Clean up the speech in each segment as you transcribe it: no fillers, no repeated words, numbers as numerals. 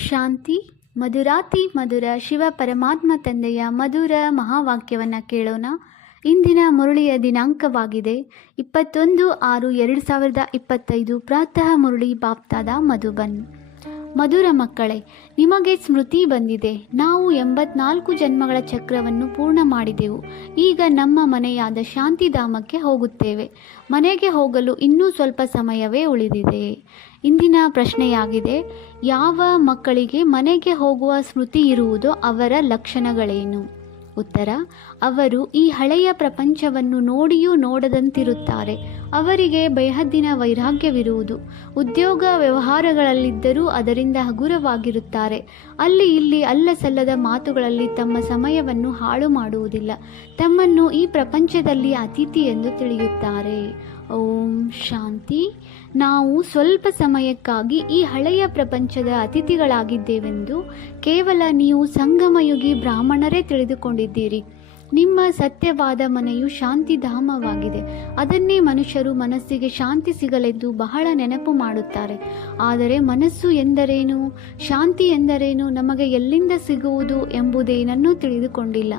ಶಾಂತಿ. ಮಧುರಾತಿ ಮಧುರ ಶಿವ ಪರಮಾತ್ಮ ತಂದೆಯ ಮಧುರ ಮಹಾವಾಕ್ಯವನ್ನು ಕೇಳೋಣ. ಇಂದಿನ ಮುರಳಿಯ ದಿನಾಂಕವಾಗಿದೆ 21/6/2025. ಪ್ರಾತಃ ಮುರಳಿ ಬಾಪ್ತಾದ ಮಧುಬನ್. ಮಧುರ ಮಕ್ಕಳೇ, ನಿಮಗೆ ಸ್ಮೃತಿ ಬಂದಿದೆ. ನಾವು 84 ಜನ್ಮಗಳ ಚಕ್ರವನ್ನು ಪೂರ್ಣ ಮಾಡಿದೆವು. ಈಗ ನಮ್ಮ ಮನೆಯಾದ ಶಾಂತಿಧಾಮಕ್ಕೆ ಹೋಗುತ್ತೇವೆ. ಮನೆಗೆ ಹೋಗಲು ಇನ್ನೂ ಸ್ವಲ್ಪ ಸಮಯವೇ ಉಳಿದಿದೆ. ಇಂದಿನ ಪ್ರಶ್ನೆಯಾಗಿದೆ, ಯಾವ ಮಕ್ಕಳಿಗೆ ಮನೆಗೆ ಹೋಗುವ ಸ್ಮೃತಿ ಇರುವುದೋ ಅವರ ಲಕ್ಷಣಗಳೇನು? ಉತ್ತರ: ಅವರು ಈ ಹಳೆಯ ಪ್ರಪಂಚವನ್ನು ನೋಡಿಯೂ ನೋಡದಂತಿರುತ್ತಾರೆ. ಅವರಿಗೆ ಬೇಹದ್ದಿನ ವೈರಾಗ್ಯವಿರುವುದು. ಉದ್ಯೋಗ ವ್ಯವಹಾರಗಳಲ್ಲಿದ್ದರೂ ಅದರಿಂದ ಹಗುರವಾಗಿರುತ್ತಾರೆ. ಅಲ್ಲಿ ಇಲ್ಲಿ ಅಲ್ಲಸಲ್ಲದ ಮಾತುಗಳಲ್ಲಿ ತಮ್ಮ ಸಮಯವನ್ನು ಹಾಳು ಮಾಡುವುದಿಲ್ಲ. ತಮ್ಮನ್ನು ಈ ಪ್ರಪಂಚದಲ್ಲಿ ಅತಿಥಿ ಎಂದು ತಿಳಿಯುತ್ತಾರೆ. ಓಂ ಶಾಂತಿ. ನಾವು ಸ್ವಲ್ಪ ಸಮಯಕ್ಕಾಗಿ ಈ ಹಳೆಯ ಪ್ರಪಂಚದ ಅತಿಥಿಗಳಾಗಿದ್ದೇವೆಂದು ಕೇವಲ ನೀವು ಸಂಗಮಯುಗಿ ಬ್ರಾಹ್ಮಣರೇ ತಿಳಿದುಕೊಂಡಿದ್ದೀರಿ. ನಿಮ್ಮ ಸತ್ಯವಾದ ಮನೆಯು ಶಾಂತಿಧಾಮವಾಗಿದೆ. ಅದನ್ನೇ ಮನುಷ್ಯರು ಮನಸ್ಸಿಗೆ ಶಾಂತಿ ಸಿಗಲೆಂದು ಬಹಳ ನೆನಪು ಮಾಡುತ್ತಾರೆ. ಆದರೆ ಮನಸ್ಸು ಎಂದರೇನು, ಶಾಂತಿ ಎಂದರೇನು, ನಮಗೆ ಎಲ್ಲಿಂದ ಸಿಗುವುದು ಎಂಬುದೇನನ್ನೂ ತಿಳಿದುಕೊಂಡಿಲ್ಲ.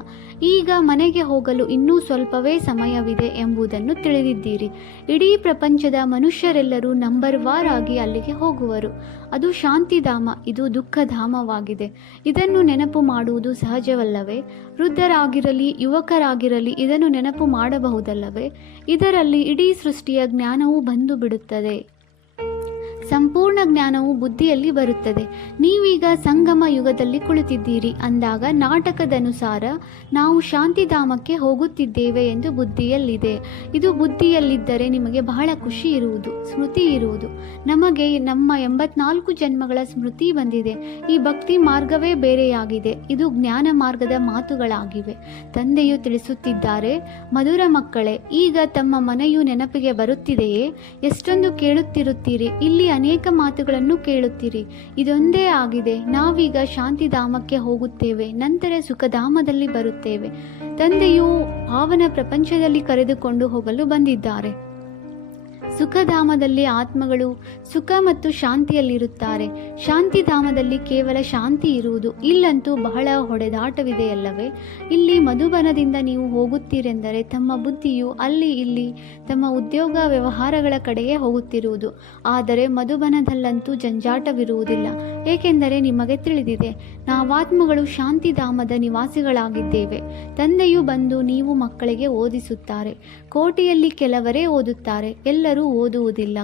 ಈಗ ಮನೆಗೆ ಹೋಗಲು ಇನ್ನೂ ಸ್ವಲ್ಪವೇ ಸಮಯವಿದೆ ಎಂಬುದನ್ನು ತಿಳಿದಿದ್ದೀರಿ. ಇಡೀ ಪ್ರಪಂಚದ ಮನುಷ್ಯರೆಲ್ಲರೂ ನಂಬರ್ ವಾರ್ ಆಗಿ ಅಲ್ಲಿಗೆ ಹೋಗುವರು. ಅದು ಶಾಂತಿಧಾಮ, ಇದು ದುಃಖಧಾಮವಾಗಿದೆ. ಇದನ್ನು ನೆನಪು ಮಾಡುವುದು ಸಹಜವಲ್ಲವೇ? ವೃದ್ಧರಾಗಿರಲಿ ಯುವಕರಾಗಿರಲಿ ಇದನ್ನು ನೆನಪು ಮಾಡಬಹುದಲ್ಲವೇ? ಇದರಲ್ಲಿ ಇಡೀ ಸೃಷ್ಟಿಯ ಜ್ಞಾನವೂ ಬಂದು ಬಿಡುತ್ತದೆ. ಸಂಪೂರ್ಣ ಜ್ಞಾನವು ಬುದ್ಧಿಯಲ್ಲಿ ಬರುತ್ತದೆ. ನೀವೀಗ ಸಂಗಮ ಯುಗದಲ್ಲಿ ಕುಳಿತಿದ್ದೀರಿ ಅಂದಾಗ ನಾಟಕದನುಸಾರ ನಾವು ಶಾಂತಿಧಾಮಕ್ಕೆ ಹೋಗುತ್ತಿದ್ದೇವೆ ಎಂದು ಬುದ್ಧಿಯಲ್ಲಿದೆ. ಇದು ಬುದ್ಧಿಯಲ್ಲಿದ್ದರೆ ನಿಮಗೆ ಬಹಳ ಖುಷಿ ಇರುವುದು, ಸ್ಮೃತಿ ಇರುವುದು. ನಮಗೆ ನಮ್ಮ 84 ಜನ್ಮಗಳ ಸ್ಮೃತಿ ಬಂದಿದೆ. ಈ ಭಕ್ತಿ ಮಾರ್ಗವೇ ಬೇರೆಯಾಗಿದೆ. ಇದು ಜ್ಞಾನ ಮಾರ್ಗದ ಮಾತುಗಳಾಗಿವೆ. ತಂದೆಯು ತಿಳಿಸುತ್ತಿದ್ದಾರೆ, ಮಧುರ ಮಕ್ಕಳೇ, ಈಗ ತಮ್ಮ ಮನೆಯು ನೆನಪಿಗೆ ಬರುತ್ತಿದೆಯೇ? ಎಷ್ಟೊಂದು ಕೇಳುತ್ತಿರುತ್ತೀರಿ, ಇಲ್ಲಿ ಅನೇಕ ಮಾತುಗಳನ್ನು ಕೇಳುತ್ತೀರಿ. ಇದೊಂದೇ ಆಗಿದೆ. ನಾವೀಗ ಶಾಂತಿಧಾಮಕ್ಕೆ ಹೋಗುತ್ತೇವೆ, ನಂತರ ಸುಖಧಾಮದಲ್ಲಿ ಬರುತ್ತೇವೆ. ತಂದೆಯು ಪಾವನ ಪ್ರಪಂಚದಲ್ಲಿ ಕರೆದುಕೊಂಡು ಹೋಗಲು ಬಂದಿದ್ದಾರೆ. ಸುಖಧಾಮದಲ್ಲಿ ಆತ್ಮಗಳು ಸುಖ ಮತ್ತು ಶಾಂತಿಯಲ್ಲಿರುತ್ತಾರೆ. ಶಾಂತಿಧಾಮದಲ್ಲಿ ಕೇವಲ ಶಾಂತಿ ಇರುವುದು. ಇಲ್ಲಂತೂ ಬಹಳ ಹೊಡೆದಾಟವಿದೆಯಲ್ಲವೇ? ಇಲ್ಲಿ ಮಧುಬನದಿಂದ ನೀವು ಹೋಗುತ್ತೀರೆಂದರೆ ತಮ್ಮ ಬುದ್ಧಿಯು ಅಲ್ಲಿ ಇಲ್ಲಿ ತಮ್ಮ ಉದ್ಯೋಗ ವ್ಯವಹಾರಗಳ ಕಡೆಗೆ ಹೋಗುತ್ತಿರುವುದು. ಆದರೆ ಮಧುಬನದಲ್ಲಂತೂ ಜಂಜಾಟವಿರುವುದಿಲ್ಲ. ಏಕೆಂದರೆ ನಿಮಗೆ ತಿಳಿದಿದೆ, ನಾವಾತ್ಮಗಳು ಶಾಂತಿಧಾಮದ ನಿವಾಸಿಗಳಾಗಿದ್ದೇವೆ. ತಂದೆಯು ಬಂದು ನೀವು ಮಕ್ಕಳಿಗೆ ಓದಿಸುತ್ತಾರೆ. ಕೋಟಿಯಲ್ಲಿ ಕೆಲವರೇ ಓದುತ್ತಾರೆ, ಎಲ್ಲರೂ ಓದುವುದಿಲ್ಲ.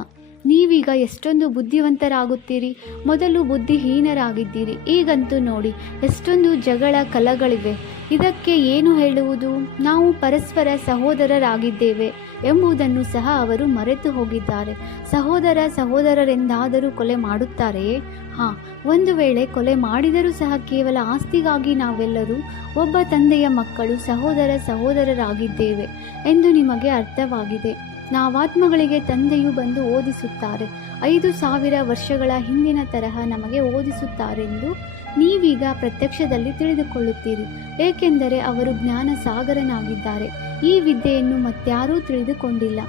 ನೀವೀಗ ಎಷ್ಟೊಂದು ಬುದ್ಧಿವಂತರಾಗುತ್ತೀರಿ. ಮೊದಲು ಬುದ್ಧಿಹೀನರಾಗಿದ್ದೀರಿ. ಈಗಂತೂ ನೋಡಿ, ಎಷ್ಟೊಂದು ಜಗಳ ಕಲಗಳಿವೆ. ಇದಕ್ಕೆ ಏನು ಹೇಳುವುದು? ನಾವು ಪರಸ್ಪರ ಸಹೋದರರಾಗಿದ್ದೇವೆ ಎಂಬುದನ್ನು ಸಹ ಅವರು ಮರೆತು ಹೋಗಿದ್ದಾರೆ. ಸಹೋದರರೆಂದಾದರೂ ಕೊಲೆ ಮಾಡುತ್ತಾರೆಯೇ? ಒಂದು ವೇಳೆ ಕೊಲೆ ಮಾಡಿದರೂ ಸಹ ಕೇವಲ ಆಸ್ತಿಗಾಗಿ ನಾವೆಲ್ಲರೂ ಒಬ್ಬ ತಂದೆಯ ಮಕ್ಕಳು, ಸಹೋದರರಾಗಿದ್ದೇವೆ ಎಂದು ನಿಮಗೆ ಅರ್ಥವಾಗಿದೆ. ನಾವಾತ್ಮಗಳಿಗೆ ತಂದೆಯು ಬಂದು ಓದಿಸುತ್ತಾರೆ. 5000 ವರ್ಷಗಳ ಹಿಂದಿನ ತರಹ ನಮಗೆ ಓದಿಸುತ್ತಾರೆಂದು ನೀವೀಗ ಪ್ರತ್ಯಕ್ಷದಲ್ಲಿ ತಿಳಿದುಕೊಳ್ಳುತ್ತೀರಿ. ಏಕೆಂದರೆ ಅವರು ಜ್ಞಾನ ಸಾಗರನಾಗಿದ್ದಾರೆ. ಈ ವಿದ್ಯೆಯನ್ನು ಮತ್ಯಾರೂ ತಿಳಿದುಕೊಂಡಿಲ್ಲ.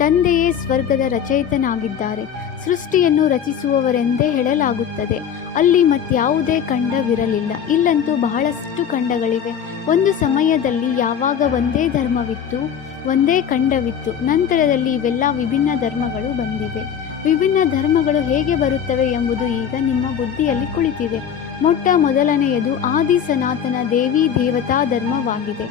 ತಂದೆಯೇ ಸ್ವರ್ಗದ ರಚಯಿತನಾಗಿದ್ದಾರೆ. ಸೃಷ್ಟಿಯನ್ನು ರಚಿಸುವವರೆಂದೇ ಹೇಳಲಾಗುತ್ತದೆ. ಅಲ್ಲಿ ಮತ್ಯಾವುದೇ ಖಂಡವಿರಲಿಲ್ಲ. ಇಲ್ಲಂತೂ ಬಹಳಷ್ಟು ಖಂಡಗಳಿವೆ. ಒಂದು ಸಮಯದಲ್ಲಿ ಯಾವಾಗ ಒಂದೇ ಧರ್ಮವಿತ್ತು, ಒಂದೇ ಖಂಡವಿತ್ತು. ನಂತರದಲ್ಲಿ ಇವೆಲ್ಲ ವಿಭಿನ್ನ ಧರ್ಮಗಳು ಬಂದಿವೆ. ವಿಭಿನ್ನ ಧರ್ಮಗಳು ಹೇಗೆ ಬರುತ್ತವೆ ಎಂಬುದು ಈಗ ನಿಮ್ಮ ಬುದ್ಧಿಯಲ್ಲಿ ಕುಳಿತಿದೆ. ಮೊದಲನೆಯದು ಆದಿ ಸನಾತನ ದೇವಿ ದೇವತಾ ಧರ್ಮವಾಗಿದೆ.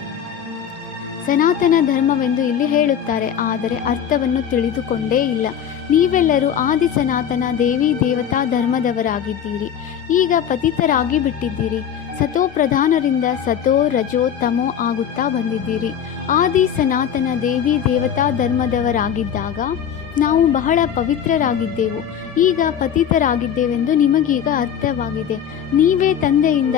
ಸನಾತನ ಧರ್ಮವೆಂದು ಇಲ್ಲಿ ಹೇಳುತ್ತಾರೆ, ಆದರೆ ಅರ್ಥವನ್ನು ತಿಳಿದುಕೊಂಡೇ ಇಲ್ಲ. ನೀವೆಲ್ಲರೂ ಆದಿ ಸನಾತನ ದೇವಿ ದೇವತಾ ಧರ್ಮದವರಾಗಿದ್ದೀರಿ. ಈಗ ಪತಿತರಾಗಿ ಬಿಟ್ಟಿದ್ದೀರಿ. ಸತೋ ಪ್ರಧಾನರಿಂದ ಸತೋ ರಜೋ ತಮೋ ಆಗುತ್ತಾ ಬಂದಿದ್ದೀರಿ. ಆದಿ ಸನಾತನ ದೇವಿ ದೇವತಾ ಧರ್ಮದವರಾಗಿದ್ದಾಗ ನಾವು ಬಹಳ ಪವಿತ್ರರಾಗಿದ್ದೆವು. ಈಗ ಪತಿತರಾಗಿದ್ದೇವೆಂದು ನಿಮಗೀಗ ಅರ್ಥವಾಗಿದೆ. ನೀವೇ ತಂದೆಯಿಂದ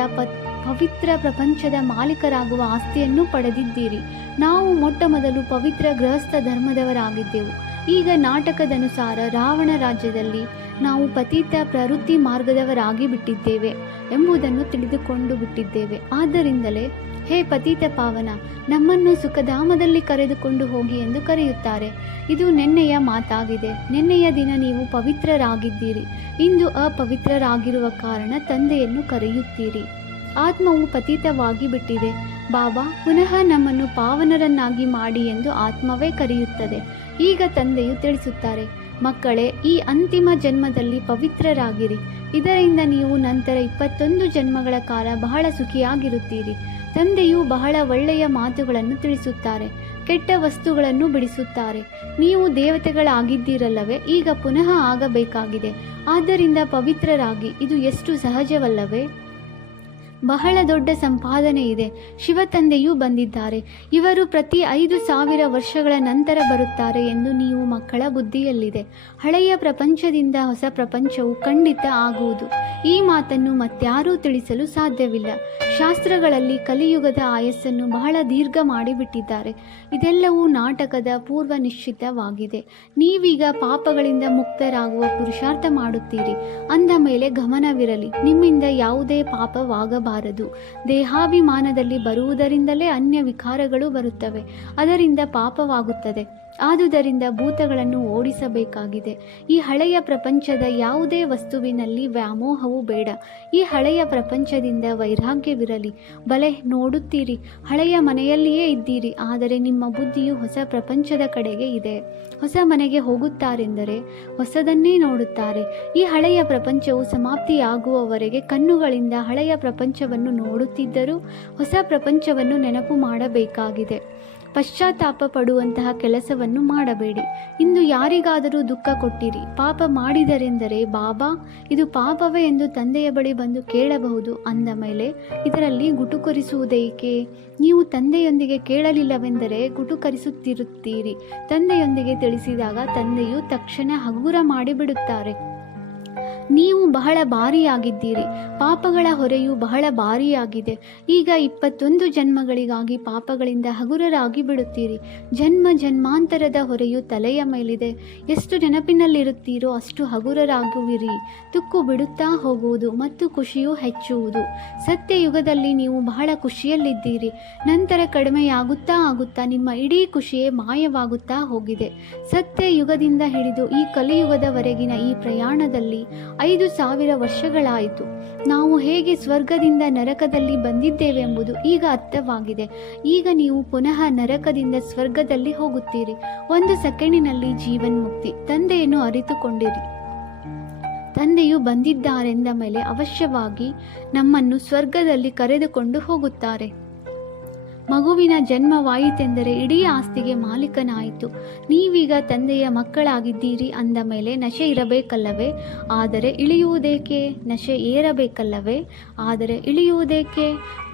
ಪವಿತ್ರ ಪ್ರಪಂಚದ ಮಾಲೀಕರಾಗುವ ಆಸ್ತಿಯನ್ನು ಪಡೆದಿದ್ದೀರಿ. ನಾವು ಮೊದಲು ಪವಿತ್ರ ಗೃಹಸ್ಥ ಧರ್ಮದವರಾಗಿದ್ದೆವು. ಈಗ ನಾಟಕದನುಸಾರ ರಾವಣ ರಾಜ್ಯದಲ್ಲಿ ನಾವು ಪತಿತ ಪ್ರವೃತ್ತಿ ಮಾರ್ಗದವರಾಗಿ ಬಿಟ್ಟಿದ್ದೇವೆ ಎಂಬುದನ್ನು ತಿಳಿದುಕೊಂಡು ಬಿಟ್ಟಿದ್ದೇವೆ. ಆದ್ದರಿಂದಲೇ ಹೇ ಪತಿತ ಪಾವನ, ನಮ್ಮನ್ನು ಸುಖಧಾಮದಲ್ಲಿ ಕರೆದುಕೊಂಡು ಹೋಗಿ ಎಂದು ಕರೆಯುತ್ತಾರೆ. ಇದು ನೆನ್ನೆಯ ಮಾತಾಗಿದೆ. ನೆನ್ನೆಯ ದಿನ ನೀವು ಪವಿತ್ರರಾಗಿದ್ದೀರಿ, ಇಂದು ಅಪವಿತ್ರರಾಗಿರುವ ಕಾರಣ ತಂದೆಯನ್ನು ಕರೆಯುತ್ತೀರಿ. ಆತ್ಮವು ಪತಿತವಾಗಿ ಬಿಟ್ಟಿದೆ. ಬಾಬಾ ಪುನಃ ನಮ್ಮನ್ನು ಪಾವನರನ್ನಾಗಿ ಮಾಡಿ ಎಂದು ಆತ್ಮವೇ ಕರೆಯುತ್ತದೆ. ಈಗ ತಂದೆಯು ತಿಳಿಸುತ್ತಾರೆ, ಮಕ್ಕಳೇ, ಈ ಅಂತಿಮ ಜನ್ಮದಲ್ಲಿ ಪವಿತ್ರರಾಗಿರಿ. ಇದರಿಂದ ನೀವು ನಂತರ 21 ಜನ್ಮಗಳ ಕಾಲ ಬಹಳ ಸುಖಿಯಾಗಿರುತ್ತೀರಿ. ತಂದೆಯು ಬಹಳ ಒಳ್ಳೆಯ ಮಾತುಗಳನ್ನು ತಿಳಿಸುತ್ತಾರೆ, ಕೆಟ್ಟ ವಸ್ತುಗಳನ್ನು ಬಿಡಿಸುತ್ತಾರೆ. ನೀವು ದೇವತೆಗಳಾಗಿದ್ದೀರಲ್ಲವೇ, ಈಗ ಪುನಃ ಆಗಬೇಕಾಗಿದೆ. ಆದ್ದರಿಂದ ಪವಿತ್ರರಾಗಿ. ಇದು ಎಷ್ಟು ಸಹಜವಲ್ಲವೇ? ಬಹಳ ದೊಡ್ಡ ಸಂಪಾದನೆ ಇದೆ. ಶಿವ ತಂದೆಯೂ ಬಂದಿದ್ದಾರೆ. ಇವರು ಪ್ರತಿ 5,000 ವರ್ಷಗಳ ನಂತರ ಬರುತ್ತಾರೆ ಎಂದು ನೀವು ಮಕ್ಕಳ ಬುದ್ಧಿಯಲ್ಲಿದೆ. ಹಳೆಯ ಪ್ರಪಂಚದಿಂದ ಹೊಸ ಪ್ರಪಂಚವು ಖಂಡಿತ ಆಗುವುದು. ಈ ಮಾತನ್ನು ಮತ್ಯಾರೂ ತಿಳಿಸಲು ಸಾಧ್ಯವಿಲ್ಲ. ಶಾಸ್ತ್ರಗಳಲ್ಲಿ ಕಲಿಯುಗದ ಆಯಸ್ಸನ್ನು ಬಹಳ ದೀರ್ಘ ಮಾಡಿಬಿಟ್ಟಿದ್ದಾರೆ. ಇದೆಲ್ಲವೂ ನಾಟಕದ ಪೂರ್ವ ನಿಶ್ಚಿತವಾಗಿದೆ. ನೀವೀಗ ಪಾಪಗಳಿಂದ ಮುಕ್ತರಾಗುವ ಪುರುಷಾರ್ಥ ಮಾಡುತ್ತೀರಿ. ಅಂದ ಮೇಲೆ ಗಮನವಿರಲಿ, ನಿಮ್ಮಿಂದ ಯಾವುದೇ ಪಾಪವಾಗಬಾರದು. ದೇಹಾಭಿಮಾನದಲ್ಲಿ ಬರುವುದರಿಂದಲೇ ಅನ್ಯ ವಿಕಾರಗಳು ಬರುತ್ತವೆ, ಅದರಿಂದ ಪಾಪವಾಗುತ್ತದೆ. ಆದುದರಿಂದ ಭೂತಗಳನ್ನು ಓಡಿಸಬೇಕಾಗಿದೆ. ಈ ಹಳೆಯ ಪ್ರಪಂಚದ ಯಾವುದೇ ವಸ್ತುವಿನಲ್ಲಿ ವ್ಯಾಮೋಹವು ಬೇಡ. ಈ ಹಳೆಯ ಪ್ರಪಂಚದಿಂದ ವೈರಾಗ್ಯವಿರಲಿ. ಬಲೆ, ನೋಡುತ್ತೀರಿ, ಹಳೆಯ ಮನೆಯಲ್ಲಿಯೇ ಇದ್ದೀರಿ, ಆದರೆ ನಿಮ್ಮ ಬುದ್ಧಿಯು ಹೊಸ ಪ್ರಪಂಚದ ಕಡೆಗೆ ಇದೆ. ಹೊಸ ಮನೆಗೆ ಹೋಗುತ್ತಾರೆಂದರೆ ಹೊಸದನ್ನೇ ನೋಡುತ್ತಾರೆ. ಈ ಹಳೆಯ ಪ್ರಪಂಚವು ಸಮಾಪ್ತಿಯಾಗುವವರೆಗೆ ಕಣ್ಣುಗಳಿಂದ ಹಳೆಯ ಪ್ರಪಂಚವನ್ನು ನೋಡುತ್ತಿದ್ದರೂ ಹೊಸ ಪ್ರಪಂಚವನ್ನು ನೆನಪು ಮಾಡಬೇಕಾಗಿದೆ. ಪಶ್ಚಾತ್ತಾಪ ಪಡುವಂತಹ ಕೆಲಸವನ್ನು ಮಾಡಬೇಡಿ. ಇಂದು ಯಾರಿಗಾದರೂ ದುಃಖ ಕೊಟ್ಟಿರಿ, ಪಾಪ ಮಾಡಿದರೆಂದರೆ ಬಾಬಾ ಇದು ಪಾಪವೇ ಎಂದು ತಂದೆಯ ಬಳಿ ಬಂದು ಕೇಳಬಹುದು. ಅಂದ ಮೇಲೆ ಇದರಲ್ಲಿ ಗುಟುಕರಿಸುವುದೇಕೆ? ನೀವು ತಂದೆಯೊಂದಿಗೆ ಕೇಳಲಿಲ್ಲವೆಂದರೆ ಗುಟುಕರಿಸುತ್ತಿರುತ್ತೀರಿ. ತಂದೆಯೊಂದಿಗೆ ತಿಳಿಸಿದಾಗ ತಂದೆಯು ತಕ್ಷಣ ಹಗುರ ಮಾಡಿಬಿಡುತ್ತಾರೆ. ನೀವು ಬಹಳ ಭಾರಿಯಾಗಿದ್ದೀರಿ. ಪಾಪಗಳ ಹೊರೆಯು ಬಹಳ ಭಾರಿಯಾಗಿದೆ. ಈಗ 21 ಜನ್ಮಗಳಿಗಾಗಿ ಪಾಪಗಳಿಂದ ಹಗುರರಾಗಿ ಬಿಡುತ್ತೀರಿ. ಜನ್ಮ ಜನ್ಮಾಂತರದ ಹೊರೆಯು ತಲೆಯ ಮೇಲಿದೆ. ಎಷ್ಟು ನೆನಪಿನಲ್ಲಿರುತ್ತೀರೋ ಅಷ್ಟು ಹಗುರರಾಗುವಿರಿ. ತುಕ್ಕು ಬಿಡುತ್ತಾ ಹೋಗುವುದು ಮತ್ತು ಖುಷಿಯು ಹೆಚ್ಚುವುದು. ಸತ್ಯಯುಗದಲ್ಲಿ ನೀವು ಬಹಳ ಖುಷಿಯಲ್ಲಿದ್ದೀರಿ. ನಂತರ ಕಡಿಮೆಯಾಗುತ್ತಾ ಆಗುತ್ತಾ ನಿಮ್ಮ ಇಡೀ ಖುಷಿಯೇ ಮಾಯವಾಗುತ್ತಾ ಹೋಗಿದೆ. ಸತ್ಯಯುಗದಿಂದ ಹಿಡಿದು ಈ ಕಲಿಯುಗದವರೆಗಿನ ಈ ಪ್ರಯಾಣದಲ್ಲಿ 5,000 ವರ್ಷಗಳಾಯಿತು. ನಾವು ಹೇಗೆ ಸ್ವರ್ಗದಿಂದ ನರಕದಲ್ಲಿ ಬಂದಿದ್ದೇವೆಂಬುದು ಈಗ ಅರ್ಥವಾಗಿದೆ. ಈಗ ನೀವು ಪುನಃ ನರಕದಿಂದ ಸ್ವರ್ಗದಲ್ಲಿ ಹೋಗುತ್ತೀರಿ. 1 ಸೆಕೆಂಡಿನಲ್ಲಿ ಜೀವನ್ಮುಕ್ತಿ. ತಂದೆಯನ್ನು ಅರಿತುಕೊಂಡಿರಿ. ತಂದೆಯು ಬಂದಿದ್ದಾರೆಂದ ಮೇಲೆ ಅವಶ್ಯವಾಗಿ ನಮ್ಮನ್ನು ಸ್ವರ್ಗದಲ್ಲಿ ಕರೆದುಕೊಂಡು ಹೋಗುತ್ತಾರೆ. ಮಗುವಿನ ಜನ್ಮವಾಯಿತೆಂದರೆ ಇಡೀ ಆಸ್ತಿಗೆ ಮಾಲೀಕನಾಯಿತು. ನೀವೀಗ ತಂದೆಯ ಮಕ್ಕಳಾಗಿದ್ದೀರಿ ಅಂದ ಮೇಲೆ ನಶೆ ಇರಬೇಕಲ್ಲವೇ? ಆದರೆ ಇಳಿಯುವುದೇಕೆ? ನಶೆ ಏರಬೇಕಲ್ಲವೇ? ಆದರೆ ಇಳಿಯುವುದೇಕೆ?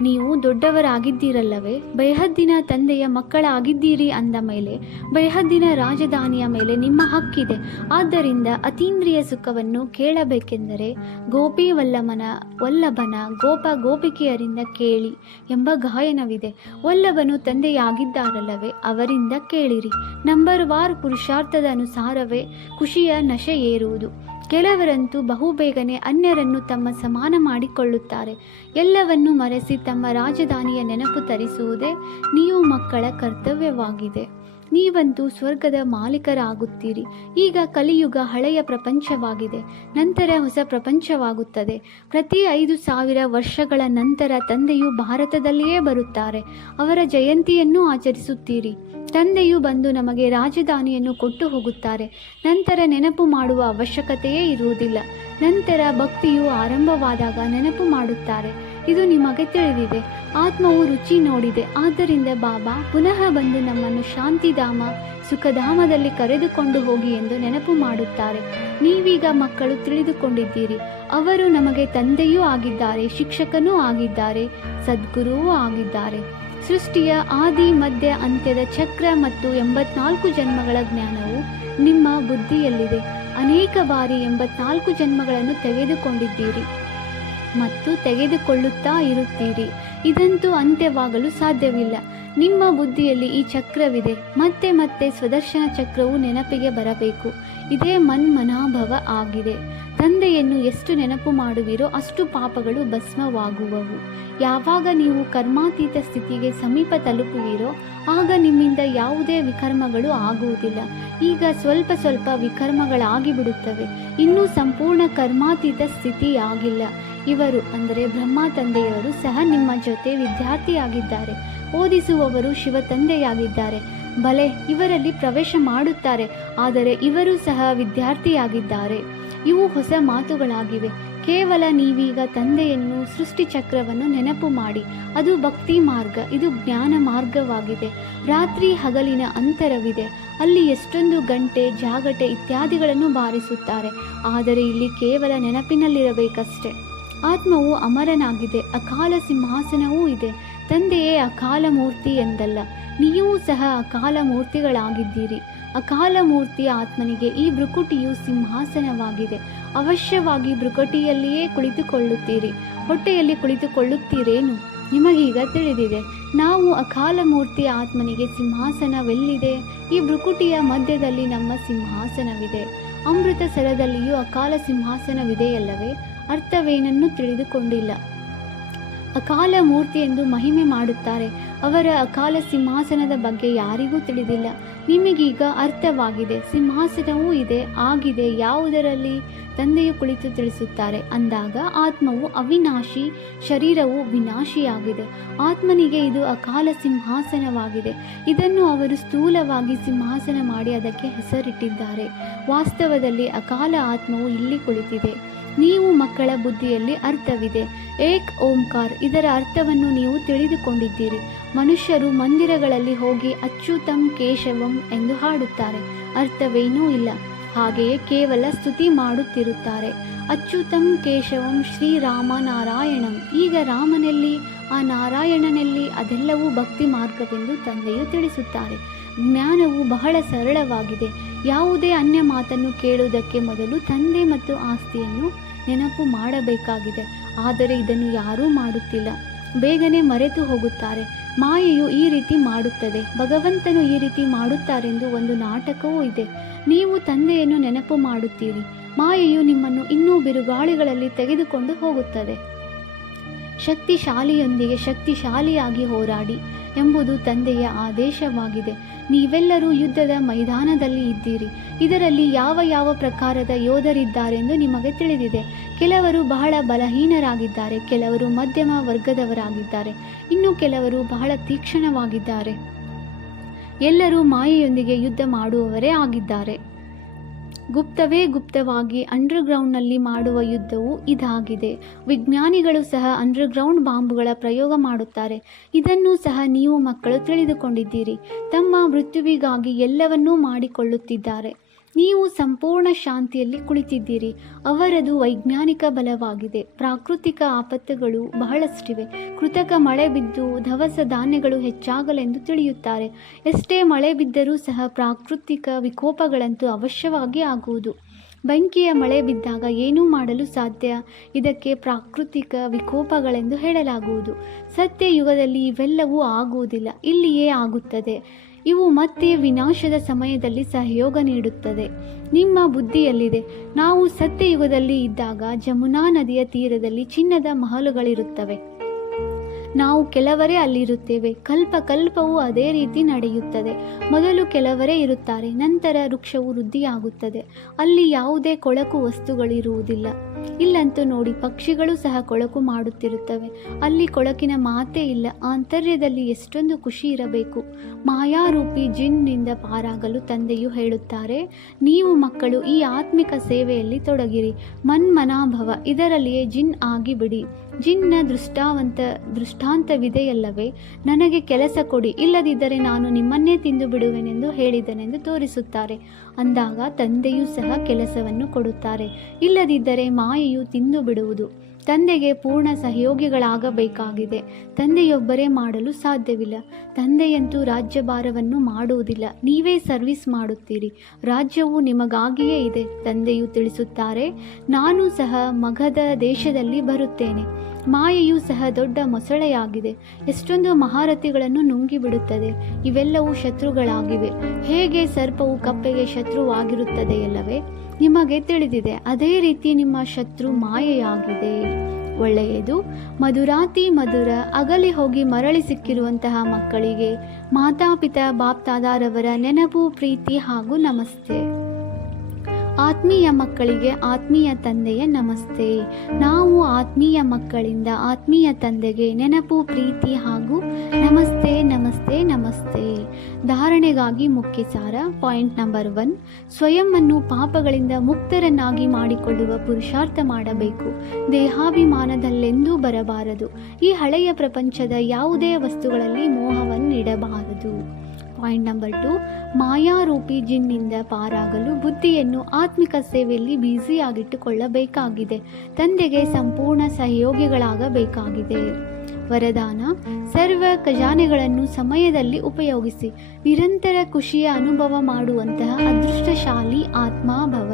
ನೀವು ದೊಡ್ಡವರಾಗಿದ್ದೀರಲ್ಲವೇ? ಬೇಹದ್ದಿನ ತಂದೆಯ ಮಕ್ಕಳಾಗಿದ್ದೀರಿ ಅಂದ ಮೇಲೆ ಬೇಹದ್ದಿನ ರಾಜಧಾನಿಯ ಮೇಲೆ ನಿಮ್ಮ ಹಕ್ಕಿದೆ. ಆದ್ದರಿಂದ ಅತೀಂದ್ರಿಯ ಸುಖವನ್ನು ಕೇಳಬೇಕೆಂದರೆ ಗೋಪಿ ವಲ್ಲಭನ ಗೋಪ ಗೋಪಿಕೆಯರಿಂದ ಕೇಳಿ ಎಂಬ ಗಾಯನವಿದೆ. ವಲ್ಲಭನು ತಂದೆಯಾಗಿದ್ದಾರಲ್ಲವೇ, ಅವರಿಂದ ಕೇಳಿರಿ. ನಂಬರ್ವಾರ್ ಪುರುಷಾರ್ಥದ ಅನುಸಾರವೇ ಖುಷಿಯ ನಶೆ ಏರುವುದು. ಕೆಲವರಂತೂ ಬಹುಬೇಗನೆ ಅನ್ಯರನ್ನು ತಮ್ಮ ಸಮಾನ ಮಾಡಿಕೊಳ್ಳುತ್ತಾರೆ. ಎಲ್ಲವನ್ನೂ ಮರೆಸಿ ತಮ್ಮ ರಾಜಧಾನಿಯ ನೆನಪು ತರಿಸುವುದೇ ನೀವು ಮಕ್ಕಳ ಕರ್ತವ್ಯವಾಗಿದೆ. ನೀವಂತೂ ಸ್ವರ್ಗದ ಮಾಲೀಕರಾಗುತ್ತೀರಿ. ಈಗ ಕಲಿಯುಗ ಹಳೆಯ ಪ್ರಪಂಚವಾಗಿದೆ, ನಂತರ ಹೊಸ ಪ್ರಪಂಚವಾಗುತ್ತದೆ. ಪ್ರತಿ 5,000 ವರ್ಷಗಳ ನಂತರ ತಂದೆಯು ಭಾರತದಲ್ಲಿಯೇ ಬರುತ್ತಾರೆ. ಅವರ ಜಯಂತಿಯನ್ನು ಆಚರಿಸುತ್ತೀರಿ. ತಂದೆಯು ಬಂದು ನಮಗೆ ರಾಜಧಾನಿಯನ್ನು ಕೊಟ್ಟು ಹೋಗುತ್ತಾರೆ. ನಂತರ ನೆನಪು ಮಾಡುವ ಅವಶ್ಯಕತೆಯೇ ಇರುವುದಿಲ್ಲ. ನಂತರ ಭಕ್ತಿಯು ಆರಂಭವಾದಾಗ ನೆನಪು ಮಾಡುತ್ತಾರೆ. ಇದು ನಿಮಗೆ ತಿಳಿದಿದೆ. ಆತ್ಮವು ರುಚಿ ನೋಡಿದೆ. ಆದ್ದರಿಂದ ಬಾಬಾ ಪುನಃ ಬಂದು ನಮ್ಮನ್ನು ಶಾಂತಿಧಾಮ ಸುಖಧಾಮದಲ್ಲಿ ಕರೆದುಕೊಂಡು ಹೋಗಿ ಎಂದು ನೆನಪು ಮಾಡುತ್ತಾರೆ. ನೀವೀಗ ಮಕ್ಕಳು ತಿಳಿದುಕೊಂಡಿದ್ದೀರಿ. ಅವರು ನಮಗೆ ತಂದೆಯೂ ಆಗಿದ್ದಾರೆ, ಶಿಕ್ಷಕನೂ ಆಗಿದ್ದಾರೆ, ಸದ್ಗುರುವೂ ಆಗಿದ್ದಾರೆ. ಸೃಷ್ಟಿಯ ಆದಿ ಮಧ್ಯ ಅಂತ್ಯದ ಚಕ್ರ ಮತ್ತು 84 ಜನ್ಮಗಳ ಜ್ಞಾನವು ನಿಮ್ಮ ಬುದ್ಧಿಯಲ್ಲಿದೆ. ಅನೇಕ ಬಾರಿ 84 ಜನ್ಮಗಳನ್ನು ತೆಗೆದುಕೊಂಡಿದ್ದೀರಿ ಮತ್ತು ತೆಗೆದುಕೊಳ್ಳುತ್ತಾ ಇರುತ್ತೀರಿ. ಇದಂತೂ ಅಂತ್ಯವಾಗಲು ಸಾಧ್ಯವಿಲ್ಲ. ನಿಮ್ಮ ಬುದ್ಧಿಯಲ್ಲಿ ಈ ಚಕ್ರವಿದೆ. ಮತ್ತೆ ಮತ್ತೆ ಸ್ವದರ್ಶನ ಚಕ್ರವು ನೆನಪಿಗೆ ಬರಬೇಕು. ಇದೇ ಮನ್ಮನಾಭವ ಆಗಿದೆ. ತಂದೆಯನ್ನು ಎಷ್ಟು ನೆನಪು ಮಾಡುವಿರೋ ಅಷ್ಟು ಪಾಪಗಳು ಭಸ್ಮವಾಗುವವು. ಯಾವಾಗ ನೀವು ಕರ್ಮಾತೀತ ಸ್ಥಿತಿಗೆ ಸಮೀಪ ತಲುಪುವಿರೋ ಆಗ ನಿಮ್ಮಿಂದ ಯಾವುದೇ ವಿಕರ್ಮಗಳು ಆಗುವುದಿಲ್ಲ. ಈಗ ಸ್ವಲ್ಪ ಸ್ವಲ್ಪ ವಿಕರ್ಮಗಳಾಗಿ ಬಿಡುತ್ತವೆ. ಇನ್ನೂ ಸಂಪೂರ್ಣ ಕರ್ಮಾತೀತ ಸ್ಥಿತಿ ಆಗಿಲ್ಲ. ಇವರು ಅಂದರೆ ಬ್ರಹ್ಮ ತಂದೆಯವರು ಸಹ ನಿಮ್ಮ ಜೊತೆ ವಿದ್ಯಾರ್ಥಿಯಾಗಿದ್ದಾರೆ. ಓದಿಸುವವರು ಶಿವ ತಂದೆಯಾಗಿದ್ದಾರೆ. ಬಲೆ ಇವರಲ್ಲಿ ಪ್ರವೇಶ ಮಾಡುತ್ತಾರೆ, ಆದರೆ ಇವರು ಸಹ ವಿದ್ಯಾರ್ಥಿಯಾಗಿದ್ದಾರೆ. ಇವು ಹೊಸ ಮಾತುಗಳಾಗಿವೆ. ಕೇವಲ ನೀವೀಗ ತಂದೆಯನ್ನು, ಸೃಷ್ಟಿ ಚಕ್ರವನ್ನು ನೆನಪು ಮಾಡಿ. ಅದು ಭಕ್ತಿ ಮಾರ್ಗ, ಇದು ಜ್ಞಾನ ಮಾರ್ಗವಾಗಿದೆ. ರಾತ್ರಿ ಹಗಲಿನ ಅಂತರವಿದೆ. ಅಲ್ಲಿ ಎಷ್ಟೊಂದು ಗಂಟೆ, ಜಾಗಟೆ ಇತ್ಯಾದಿಗಳನ್ನು ಬಾರಿಸುತ್ತಾರೆ. ಆದರೆ ಇಲ್ಲಿ ಕೇವಲ ನೆನಪಿನಲ್ಲಿರಬೇಕಷ್ಟೆ. ಆತ್ಮವು ಅಮರನಾಗಿದೆ. ಅಕಾಲ ಸಿಂಹಾಸನವೂ ಇದೆ. ತಂದೆಯೇ ಅಕಾಲ ಮೂರ್ತಿ ಎಂದಲ್ಲ, ನೀವು ಸಹ ಅಕಾಲ ಮೂರ್ತಿಗಳಾಗಿದ್ದೀರಿ. ಅಕಾಲ ಮೂರ್ತಿಯ ಆತ್ಮನಿಗೆ ಈ ಭ್ರುಕುಟಿಯು ಸಿಂಹಾಸನವಾಗಿದೆ. ಅವಶ್ಯವಾಗಿ ಭ್ರುಕುಟಿಯಲ್ಲಿಯೇ ಕುಳಿತುಕೊಳ್ಳುತ್ತೀರಿ. ಹೊಟ್ಟೆಯಲ್ಲಿ ಕುಳಿತುಕೊಳ್ಳುತ್ತೀರೇನು? ನಿಮಗೀಗ ತಿಳಿದಿದೆ. ನಾವು ಅಕಾಲ ಮೂರ್ತಿಯ ಆತ್ಮನಿಗೆ ಸಿಂಹಾಸನವೆಲ್ಲಿದೆ? ಈ ಭ್ರುಕುಟಿಯ ಮಧ್ಯದಲ್ಲಿ ನಮ್ಮ ಸಿಂಹಾಸನವಿದೆ. ಅಮೃತ ಸರದಲ್ಲಿಯೂ ಅಕಾಲ ಸಿಂಹಾಸನವಿದೆಯಲ್ಲವೇ? ಅರ್ಥವೇನನ್ನೂ ತಿಳಿದುಕೊಂಡಿಲ್ಲ. ಅಕಾಲ ಮೂರ್ತಿ ಎಂದು ಮಹಿಮೆ ಮಾಡುತ್ತಾರೆ. ಅವರ ಅಕಾಲ ಸಿಂಹಾಸನದ ಬಗ್ಗೆ ಯಾರಿಗೂ ತಿಳಿದಿಲ್ಲ. ನಿಮಗೀಗ ಅರ್ಥವಾಗಿದೆ. ಸಿಂಹಾಸನವೂ ಇದೆ, ಆಗಿದೆ. ಯಾವುದರಲ್ಲಿ? ತಂದೆಯು ಕುಳಿತು ತಿಳಿಸುತ್ತಾರೆ. ಅಂದಾಗ ಆತ್ಮವು ಅವಿನಾಶಿ, ಶರೀರವು ವಿನಾಶಿಯಾಗಿದೆ. ಆತ್ಮನಿಗೆ ಇದು ಅಕಾಲ ಸಿಂಹಾಸನವಾಗಿದೆ. ಇದನ್ನು ಅವರು ಸ್ಥೂಲವಾಗಿ ಸಿಂಹಾಸನ ಮಾಡಿ ಅದಕ್ಕೆ ಹೆಸರಿಟ್ಟಿದ್ದಾರೆ. ವಾಸ್ತವದಲ್ಲಿ ಅಕಾಲ ಆತ್ಮವು ಇಲ್ಲಿ ಕುಳಿತಿದೆ. ನೀವು ಮಕ್ಕಳ ಬುದ್ಧಿಯಲ್ಲಿ ಅರ್ಥವಿದೆ. ಏಕ್ ಓಂಕಾರ್, ಇದರ ಅರ್ಥವನ್ನು ನೀವು ತಿಳಿದುಕೊಂಡಿದ್ದೀರಿ. ಮನುಷ್ಯರು ಮಂದಿರಗಳಲ್ಲಿ ಹೋಗಿ ಅಚ್ಯುತಂ ಕೇಶವಂ ಎಂದು ಹಾಡುತ್ತಾರೆ. ಅರ್ಥವೇನೂ ಇಲ್ಲ. ಹಾಗೆಯೇ ಕೇವಲ ಸ್ತುತಿ ಮಾಡುತ್ತಿರುತ್ತಾರೆ. ಅಚ್ಯುತಂ ಕೇಶವಂ ಶ್ರೀರಾಮ ನಾರಾಯಣಂ. ಈಗ ರಾಮನಲ್ಲಿ, ಆ ನಾರಾಯಣನಲ್ಲಿ, ಅದೆಲ್ಲವೂ ಭಕ್ತಿ ಮಾರ್ಗವೆಂದು ತಂದೆಯು ತಿಳಿಸುತ್ತಾರೆ. ಜ್ಞಾನವು ಬಹಳ ಸರಳವಾಗಿದೆ. ಯಾವುದೇ ಅನ್ಯ ಮಾತನ್ನು ಕೇಳುವುದಕ್ಕೆ ಮೊದಲು ತಂದೆ ಮತ್ತು ಆಸ್ತಿಯನ್ನು ನೆನಪು ಮಾಡಬೇಕಾಗಿದೆ. ಆದರೆ ಇದನ್ನು ಯಾರೂ ಮಾಡುತ್ತಿಲ್ಲ. ಬೇಗನೆ ಮರೆತು ಹೋಗುತ್ತಾರೆ. ಮಾಯೆಯು ಈ ರೀತಿ ಮಾಡುತ್ತದೆ. ಭಗವಂತನು ಈ ರೀತಿ ಮಾಡುತ್ತಾರೆಂದು ಒಂದು ನಾಟಕವೂ ಇದೆ. ನೀವು ತಂದೆಯನ್ನು ನೆನಪು ಮಾಡುತ್ತೀರಿ. ಮಾಯೆಯು ನಿಮ್ಮನ್ನು ಇನ್ನೂ ಬಿರುಗಾಳಿಗಳಲ್ಲಿ ತೆಗೆದುಕೊಂಡು ಹೋಗುತ್ತದೆ. ಶಕ್ತಿಶಾಲಿಯೊಂದಿಗೆ ಶಕ್ತಿಶಾಲಿಯಾಗಿ ಹೋರಾಡಿ ಎಂಬುದು ತಂದೆಯ ಆದೇಶವಾಗಿದೆ. ನೀವೆಲ್ಲರೂ ಯುದ್ಧದ ಮೈದಾನದಲ್ಲಿ ಇದ್ದೀರಿ. ಇದರಲ್ಲಿ ಯಾವ ಯಾವ ಪ್ರಕಾರದ ಯೋಧರಿದ್ದಾರೆಂದು ನಿಮಗೆ ತಿಳಿದಿದೆ. ಕೆಲವರು ಬಹಳ ಬಲಹೀನರಾಗಿದ್ದಾರೆ, ಕೆಲವರು ಮಧ್ಯಮ ವರ್ಗದವರಾಗಿದ್ದಾರೆ, ಇನ್ನು ಕೆಲವರು ಬಹಳ ತೀಕ್ಷ್ಣವಾಗಿದ್ದಾರೆ. ಎಲ್ಲರೂ ಮಾಯೆಯೊಂದಿಗೆ ಯುದ್ಧ ಮಾಡುವವರೇ ಆಗಿದ್ದಾರೆ. ಗುಪ್ತವಾಗಿ ಅಂಡರ್ಗ್ರೌಂಡ್ನಲ್ಲಿ ಮಾಡುವ ಯುದ್ಧವು ಇದಾಗಿದೆ. ವಿಜ್ಞಾನಿಗಳು ಸಹ ಅಂಡರ್ಗ್ರೌಂಡ್ ಬಾಂಬುಗಳ ಪ್ರಯೋಗ ಮಾಡುತ್ತಾರೆ. ಇದನ್ನು ಸಹ ನೀವು ಮಕ್ಕಳು ತಿಳಿದುಕೊಂಡಿದ್ದೀರಿ. ತಮ್ಮ ಮೃತ್ಯುವಿಗಾಗಿ ಎಲ್ಲವನ್ನೂ ಮಾಡಿಕೊಳ್ಳುತ್ತಿದ್ದಾರೆ. ನೀವು ಸಂಪೂರ್ಣ ಶಾಂತಿಯಲ್ಲಿ ಕುಳಿತಿದ್ದೀರಿ. ಅವರದು ವೈಜ್ಞಾನಿಕ ಬಲವಾಗಿದೆ. ಪ್ರಾಕೃತಿಕ ಆಪತ್ತುಗಳು ಬಹಳಷ್ಟಿವೆ. ಕೃತಕ ಮಳೆ ಬಿದ್ದು ದವಸ ಧಾನ್ಯಗಳು ಹೆಚ್ಚಾಗಲೆಂದು ತಿಳಿಯುತ್ತಾರೆ. ಎಷ್ಟೇ ಮಳೆ ಬಿದ್ದರೂ ಸಹ ಪ್ರಾಕೃತಿಕ ವಿಕೋಪಗಳಂತೂ ಅವಶ್ಯವಾಗಿ ಆಗುವುದು. ಬೆಂಕಿಯ ಮಳೆ ಬಿದ್ದಾಗ ಏನೂ ಮಾಡಲು ಸಾಧ್ಯ? ಇದಕ್ಕೆ ಪ್ರಾಕೃತಿಕ ವಿಕೋಪಗಳೆಂದು ಹೇಳಲಾಗುವುದು. ಸತ್ಯಯುಗದಲ್ಲಿ ಇವೆಲ್ಲವೂ ಆಗುವುದಿಲ್ಲ, ಇಲ್ಲಿಯೇ ಆಗುತ್ತದೆ. ಇವು ಮತ್ತೆ ವಿನಾಶದ ಸಮಯದಲ್ಲಿ ಸಹಯೋಗ ನೀಡುತ್ತದೆ. ನಿಮ್ಮ ಬುದ್ಧಿಯಲ್ಲಿದೆ. ನಾವು ಸತ್ಯಯುಗದಲ್ಲಿ ಇದ್ದಾಗ ಜಮುನಾ ನದಿಯ ತೀರದಲ್ಲಿ ಚಿನ್ನದ ಮಹಲುಗಳಿರುತ್ತವೆ. ನಾವು ಕೆಲವರೇ ಅಲ್ಲಿರುತ್ತೇವೆ. ಕಲ್ಪವೂ ಅದೇ ರೀತಿ ನಡೆಯುತ್ತದೆ. ಮೊದಲು ಕೆಲವರೇ ಇರುತ್ತಾರೆ, ನಂತರ ವೃಕ್ಷವು ವೃದ್ಧಿಯಾಗುತ್ತದೆ. ಅಲ್ಲಿ ಯಾವುದೇ ಕೊಳಕು ವಸ್ತುಗಳಿರುವುದಿಲ್ಲ. ಇಲ್ಲಂತೂ ನೋಡಿ, ಪಕ್ಷಿಗಳು ಸಹ ಕೊಳಕು ಮಾಡುತ್ತಿರುತ್ತವೆ. ಅಲ್ಲಿ ಕೊಳಕಿನ ಮಾತೇ ಇಲ್ಲ. ಆಂತರ್ಯದಲ್ಲಿ ಎಷ್ಟೊಂದು ಖುಷಿ ಇರಬೇಕು. ಮಾಯಾರೂಪಿ ಜಿನ್ನಿಂದ ಪಾರಾಗಲು ತಂದೆಯು ಹೇಳುತ್ತಾರೆ, ನೀವು ಮಕ್ಕಳು ಈ ಆತ್ಮಿಕ ಸೇವೆಯಲ್ಲಿ ತೊಡಗಿರಿ. ಮನ್ಮನಾಭವ, ಇದರಲ್ಲಿಯೇ ಜಿನ್ ಆಗಿಬಿಡಿ. ಜಿನ್ನ ದೃಷ್ಟಾಂತವಿದೆಯಲ್ಲವೇ? ನನಗೆ ಕೆಲಸ ಕೊಡಿ, ಇಲ್ಲದಿದ್ದರೆ ನಾನು ನಿಮ್ಮನ್ನೇ ತಿಂದು ಬಿಡುವೆನೆಂದು ಹೇಳಿದನೆಂದು ತೋರಿಸುತ್ತಾರೆ. ಅಂದಾಗ ತಂದೆಯೂ ಸಹ ಕೆಲಸವನ್ನು ಕೊಡುತ್ತಾರೆ. ಇಲ್ಲದಿದ್ದರೆ ಮಾಯೆಯು ತಿಂದು ಬಿಡುವುದು. ತಂದೆಗೆ ಪೂರ್ಣ ಸಹಯೋಗಿಗಳಾಗಬೇಕಾಗಿದೆ. ತಂದೆಯೊಬ್ಬರೇ ಮಾಡಲು ಸಾಧ್ಯವಿಲ್ಲ. ತಂದೆಯಂತೂ ರಾಜ್ಯಭಾರವನ್ನು ಮಾಡುವುದಿಲ್ಲ. ನೀವೇ ಸರ್ವಿಸ್ ಮಾಡುತ್ತೀರಿ. ರಾಜ್ಯವು ನಿಮಗಾಗಿಯೇ ಇದೆ. ತಂದೆಯು ತಿಳಿಸುತ್ತಾರೆ, ನಾನು ಸಹ ಮಗಧ ದೇಶದಲ್ಲಿ ಬರುತ್ತೇನೆ. ಮಾಯೆಯೂ ಸಹ ದೊಡ್ಡ ಮೊಸಳೆಯಾಗಿದೆ. ಎಷ್ಟೊಂದು ಮಹಾರಥಿಗಳನ್ನು ನುಂಗಿಬಿಡುತ್ತದೆ. ಇವೆಲ್ಲವೂ ಶತ್ರುಗಳಾಗಿವೆ. ಹೇಗೆ ಸರ್ಪವು ಕಪ್ಪೆಗೆ ಶತ್ರುವಾಗಿರುತ್ತದೆಯಲ್ಲವೇ? ನಿಮಗೆ ತಿಳಿದಿದೆ. ಅದೇ ರೀತಿ ನಿಮ್ಮ ಶತ್ರು ಮಾಯೆಯಾಗಿದೆ. ಒಳ್ಳೆಯದು. ಮಧುರಾತಿ ಮಧುರ ಅಗಲಿ ಹೋಗಿ ಮರಳಿ ಸಿಕ್ಕಿರುವಂತಹ ಮಕ್ಕಳಿಗೆ ಮಾತಾಪಿತಾ ಬಾಪ್ತಾದಾರವರ ನೆನಪು, ಪ್ರೀತಿ ಹಾಗೂ ನಮಸ್ತೆ. ಆತ್ಮೀಯ ಮಕ್ಕಳಿಗೆ ಆತ್ಮೀಯ ತಂದೆಯ ನಮಸ್ತೆ. ನಾವು ಆತ್ಮೀಯ ಮಕ್ಕಳಿಂದ ಆತ್ಮೀಯ ತಂದೆಗೆ ನೆನಪು, ಪ್ರೀತಿ ಹಾಗೂ ನಮಸ್ತೆ ನಮಸ್ತೆ ನಮಸ್ತೆ. ಧಾರಣೆಗಾಗಿ ಮುಖ್ಯ ಸಾರ. ಪಾಯಿಂಟ್ ನಂಬರ್ 1, ಸ್ವಯಂವನ್ನು ಪಾಪಗಳಿಂದ ಮುಕ್ತರನ್ನಾಗಿ ಮಾಡಿಕೊಳ್ಳುವ ಪುರುಷಾರ್ಥ ಮಾಡಬೇಕು. ದೇಹಾಭಿಮಾನದಲ್ಲೆಂದೂ ಬರಬಾರದು. ಈ ಹಳೆಯ ಪ್ರಪಂಚದ ಯಾವುದೇ ವಸ್ತುಗಳಲ್ಲಿ ಮೋಹವನ್ನಿಡಬಾರದು. ಪಾಯಿಂಟ್ ನಂಬರ್ 2, ಮಾಯಾರೂಪಿ ಜಿನ್ನಿಂದ ಪಾರಾಗಲು ಬುದ್ಧಿಯನ್ನು ಆತ್ಮಿಕ ಸೇವೆಯಲ್ಲಿ ಬ್ಯುಸಿಯಾಗಿಟ್ಟುಕೊಳ್ಳಬೇಕಾಗಿದೆ. ತಂದೆಗೆ ಸಂಪೂರ್ಣ ಸಹಯೋಗಿಗಳಾಗಬೇಕಾಗಿದೆ. ವರದಾನ: ಸರ್ವ ಖಜಾನೆಗಳನ್ನು ಸಮಯದಲ್ಲಿ ಉಪಯೋಗಿಸಿ ನಿರಂತರ ಖುಷಿಯ ಅನುಭವ ಮಾಡುವಂತಹ ಅದೃಷ್ಟಶಾಲಿ ಆತ್ಮ ಭವ.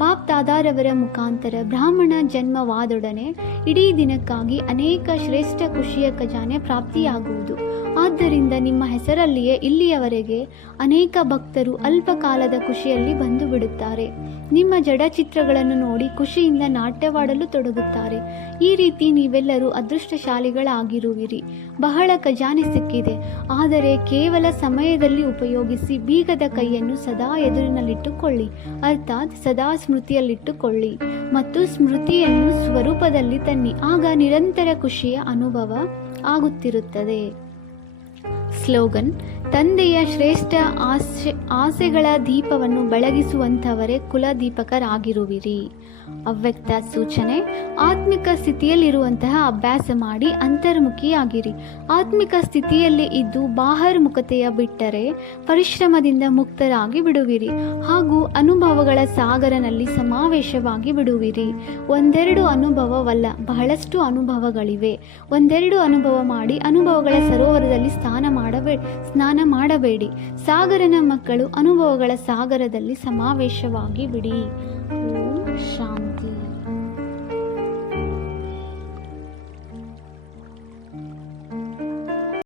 ಬಾಪ್ ದಾದಾರವರ ಮುಖಾಂತರ ಬ್ರಾಹ್ಮಣ ಜನ್ಮವಾದೊಡನೆ ಇಡೀ ದಿನಕ್ಕಾಗಿ ಅನೇಕ ಶ್ರೇಷ್ಠ ಖುಷಿಯ ಖಜಾನೆ ಪ್ರಾಪ್ತಿಯಾಗುವುದು. ಆದ್ದರಿಂದ ನಿಮ್ಮ ಹೆಸರಲ್ಲಿಯೇ ಇಲ್ಲಿಯವರೆಗೆ ಅನೇಕ ಭಕ್ತರು ಅಲ್ಪ ಕಾಲದ ಖುಷಿಯಲ್ಲಿ ಬಂದು ಬಿಡುತ್ತಾರೆ. ನಿಮ್ಮ ಜಡಚಿತ್ರಗಳನ್ನು ನೋಡಿ ಖುಷಿಯಿಂದ ನಾಟ್ಯವಾಡಲು ತೊಡಗುತ್ತಾರೆ. ಈ ರೀತಿ ನೀವೆಲ್ಲರೂ ಅದೃಷ್ಟಶಾಲಿಗಳಾಗಿರುವಿರಿ. ಬಹಳ ಖಜಾನೆ ಸಿಕ್ಕಿದೆ, ಆದರೆ ಕೇವಲ ಸಮಯದಲ್ಲಿ ಉಪಯೋಗಿಸಿ ಬೀಗದ ಕೈಯನ್ನು ಸದಾ ಎದುರಿನಲ್ಲಿಟ್ಟುಕೊಳ್ಳಿ, ಅರ್ಥಾತ್ ಸದಾ ಸ್ಮೃತಿಯಲ್ಲಿಟ್ಟುಕೊಳ್ಳಿ ಮತ್ತು ಸ್ಮೃತಿಯನ್ನು ಸ್ವರೂಪದಲ್ಲಿ ತನ್ನಿ. ಆಗ ನಿರಂತರ ಖುಷಿಯ ಅನುಭವ ಆಗುತ್ತಿರುತ್ತದೆ. ಸ್ಲೋಗನ್: ತಂದೆಯ ಶ್ರೇಷ್ಠ ಆಸೆಗಳ ದೀಪವನ್ನು ಬೆಳಗಿಸುವಂಥವರೇ ಕುಲದೀಪಕರಾಗಿರುವಿರಿ. ಅವ್ಯಕ್ತ ಸೂಚನೆ: ಆತ್ಮಿಕ ಸ್ಥಿತಿಯಲ್ಲಿರುವಂತಹ ಅಭ್ಯಾಸ ಮಾಡಿ ಅಂತರ್ಮುಖಿಯಾಗಿರಿ. ಆತ್ಮಿಕ ಸ್ಥಿತಿಯಲ್ಲಿ ಇದ್ದು ಬಾಹರ್ಮುಖತೆಯ ಬಿಟ್ಟರೆ ಪರಿಶ್ರಮದಿಂದ ಮುಕ್ತರಾಗಿ ಬಿಡುವಿರಿ ಹಾಗೂ ಅನುಭವಗಳ ಸಾಗರನಲ್ಲಿ ಸಮಾವೇಶವಾಗಿ ಬಿಡುವಿರಿ. ಒಂದೆರಡು ಅನುಭವವಲ್ಲ, ಬಹಳಷ್ಟು ಅನುಭವಗಳಿವೆ. ಒಂದೆರಡು ಅನುಭವ ಮಾಡಿ ಅನುಭವಗಳ ಸರೋವರದಲ್ಲಿ ಸ್ನಾನ ಮಾಡಬೇಡಿ. ಸಾಗರನ ಮಕ್ಕಳು ಅನುಭವಗಳ ಸಾಗರದಲ್ಲಿ ಸಮಾವೇಶವಾಗಿ ಬಿಡಿ. ಓಂ ಶಾಂತಿ.